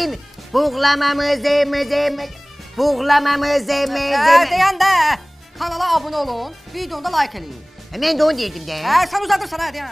değil mi? Buğulamamızı. Deyəndə kanala abunə olun, videonu da like eləyin. Ben de onu dedim de. Sən uzadırsan hə deyən.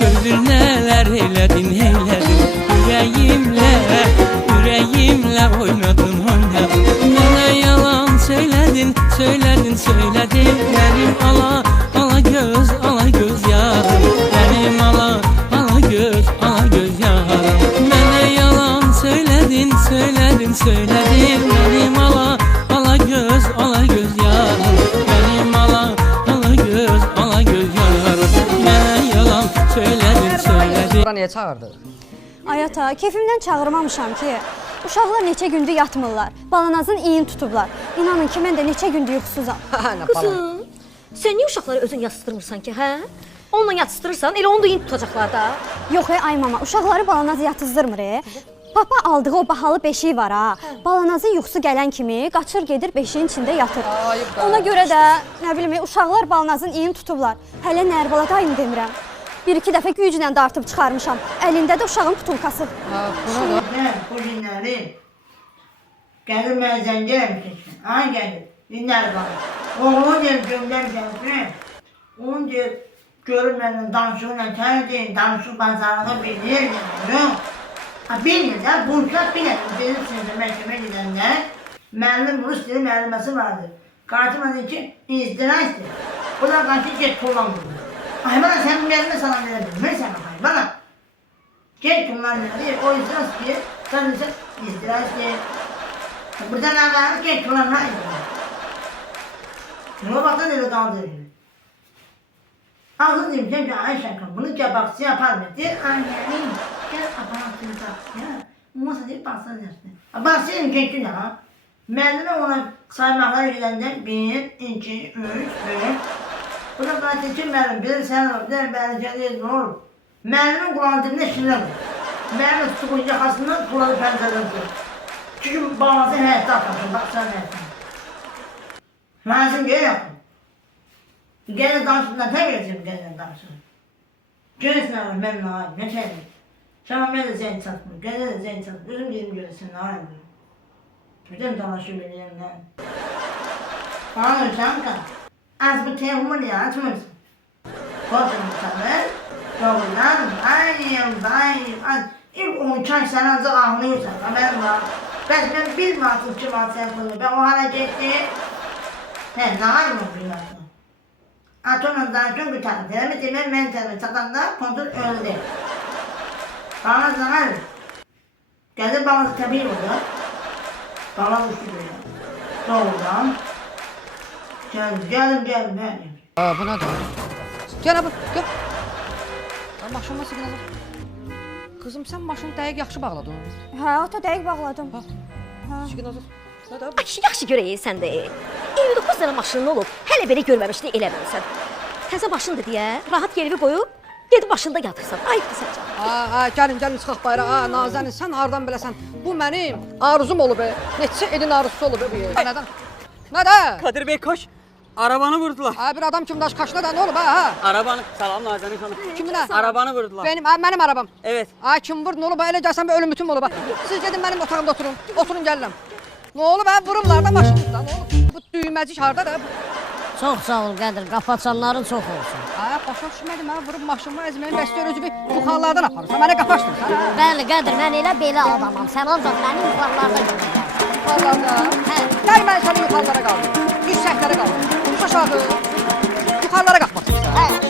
Gördür neler eyledin Yüreğimle oynadın Bana yalan söyledin Benim ala göz yarım Benim ala göz yarım Bana yalan söyledin Benim ala göz yarım Benim ala göz yarım Bana yalan söyledin Bura niyə çağırdıq? Ay ata, keyfimdən çağırmamışam ki. Uşaqlar neçə gündür yatmırlar. Balanazın iyin tutublar. İnanın ki, mən də neçə gündür yuxusuzam. Kızım, sən niyə uşaqları özün yatsıtırmırsan ki, hə? Onunla yatsıtırırsan, elə onu da iyin tutacaqlar da. Yox, ay mama, uşaqları balanaz yatızdırmır. Papa aldığı o bahalı beşiği var ha. Balanazın yuxusu gələn kimi qaçır gedir beşiğin içində yatır. Ona görə də, nə bilim, uşaqlar balanazın iyin tutublar. Hələ Nərbala dayım demirəm. Bir-iki dəfə güclə dartıb çıxarmışam. Əlində də uşağın putulkası. Bu günləri gəlir mən zəng eləmişsin. Ha gəlir. Dinlər bana. Oğlum deyir göndər gəlsin. Onun deyir görür mənimlə danışığıyla tənə deyin. Danışıq bazarlığı bilir. Bilmir də. Bu uşaq bilək. Deyirsiniz məhkəmə gedəndə müəllim rus dili müəlliməsi vardır. Qartıma deyir ki izdira istəyir. Bu da qarşı get kullan bunu. Ay bana sen bu gelme sana verebilirsen ay bana. Gel kullanıyor diye o yüzden ki sen ise istiraz ki. Buradan ağlar gel kullanma. Ne bakın öyle kaldırıyor. Ağzı diyeyim ki Ayşe bunu kebapçı yapar mı diye annenin gel aparatını tak ya. Masa deyip baksana dersin. Bahsedin ki ha. Müellime ona saymaklar gidenden 1, 2, 3, 4. Bu da zaten kim müəllim bilir, sən olur, bilir, bəlicəliyiz, nə olur? Müəllimin kulağının dibində şirlə var. Müəllimin tutuqun yaxasından kulağı pəncərdən tutur. Çünki bağlasın həyətdə atmışım, baxsan həyətdən. Lazım gəl yapın. Gəlin danışımdan tək edəcəm, gəlin danışım. Görəsin nə var, mən nə var, nə çəyim? Şama mən də zəng çatmır, gələ də zəng çatmır. Özüm dedim görəsin, nə var? Birdən danışım eləyəm, nə? Bana ölçəm qal. Az bu telefonu niye açmıyorsun? Kocaman sanır. Doğrudan bayım. İlk 12 ay sen ancak anlıyorsan. Haberim var. Ben bilmezdim kim var telefonu. Ben o hareketi. Ne yapayım o bilmezdim. Atonun daha çok bir tane. Telemi demem ben telemi. Satanda kontrol öldü. Bana zarar. Geldi babası tabii oldu. Baba uçtu böyle. Doğrudan. Geldim ben. Bu nədir? Gəl abi, gəl. Maşınma siqnalı. Kızım sən maşını dəqiq yaxşı bağladın. Hə, ata dəqiq bağladım. Siqnalı. Nədir abi? Yaxşı görəyək sən də. 29 dənə maşının olub, hələ belə görməmişdi eləməmisən. Təzə maşındır deyə, rahat yerivi qoyub, gedib başında yatırsan. Ayıbdır səncə. Gəlin çıxaq bayrağa. Nazənin, sən hardan biləsən? Bu mənim arzum olub. Neçə elin arzusu olub bu. Nədən? Nədə? Kadir Bey koş. Arabanı vurdular. Bir adam kimdaş kaçına da ne olub ha? Arabanı, salam Nazanin Hanım. Kiminə? Arabanı vurdular. Mənim arabam. Evet. Kim vurdu, ne olub? Elə gəlsən bir ölüm bütün olub. Siz gedin mənim otağımda oturun. Oturun gəlirəm. Ne olub? Vururlar da maşınızda. Ne olub? Bu düyməcik hardadır? Çox sağ ol Qədir, qapı açanların çox olsun. Başa düşmədim, vurub maşınımı əzməyin bəstə özü bir yuxarılardan aparırsan. Mənə qapı açdın. Bəli Qədir, mən elə belə adamam. Sən ancaq məni yuxarılarda görəcəksən. Yuxarılarda? Gəl mən səni yuxarılara qaldım. Yüksəklərə qaldım. Aşağı. Yuxarılara qalxmaq istəyirsən.